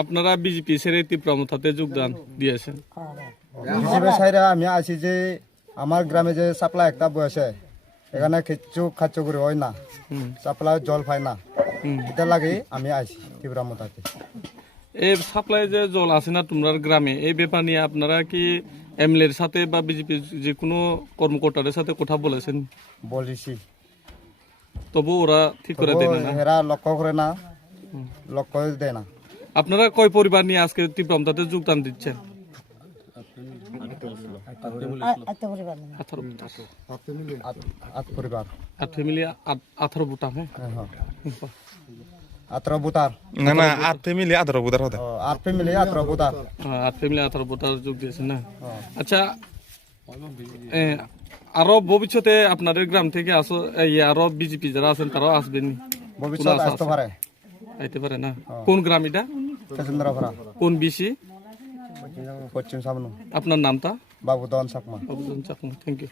আপনারা বিজেপি ছেড়ে তীব্রমথাতে যোগদান দিয়েছেন। বিজেপি সাইরা আমি আছি যে আমার গ্রামে যে সাপ্লাই একটা বসে এখানে কিছু খাচ্ছ করে হয় না, সাপ্লাই জল পায় না, এটা লাগে আমি আইছি তীব্রমথাতে। এই সাপ্লাই যে জল আছে না তোমার গ্রামে, এই ব্যাপার নিয়ে আপনারা কি এমএলএর সাথে বা বিজেপির যে কোনো কর্মকর্তাদের সাথে কথা বলেছেন? বলেছি, তবু ওরা ঠিক করে দেয় না। এরা লক্ষ্য করে না, লক্ষ্য দেয় না। আপনারা কয় পরিবার নিয়ে আজকে তীব্রমথাতে যোগদান দিচ্ছেন? 8 পরিবার, 8 ফ্যামিলি, 18 বুটা। হ্যাঁ, 18 বুতার না না 8 ফ্যামিলি 18 বুতার হতে 8 ফ্যামিলি 18 বুতার। 8 ফ্যামিলি 18 বুটার যোগ দিয়েছেন না? আচ্ছা, আরো ভবিষ্যতে আপনাদের গ্রাম থেকে আরো বিজেপি যারা আছেন তারাও আসবেন? ভবিষ্যৎ আসতে পারে, আইতে পারে না? কোন গ্রাম এটা? কেশন্দ্রপাড়া, কোন বিসি? পশ্চিম সামনু। আপনার নামটা? বাবুদন চাকমা। Babudan Chakma, thank you.